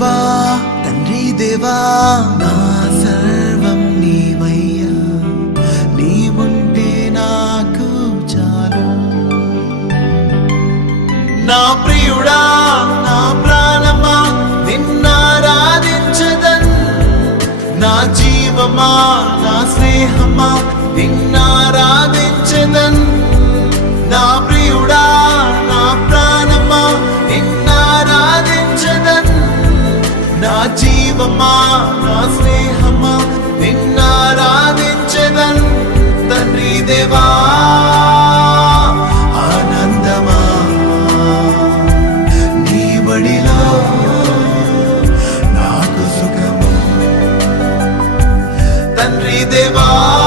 దేవా తండ్రి దేవా నా సర్వం నీవయ్యా. నీవుంటే నాకు చాలు. నా ప్రియుడా నా ప్రాణమా నిన్నారాధించదన్ నా జీవమా నా స్నేహమా నిన్నారాధి నా జీవమా నా స్నేహమా నిన్నారాధించదన్ తండ్రి దేవా. నాకు సుఖము. తండ్రి దేవా.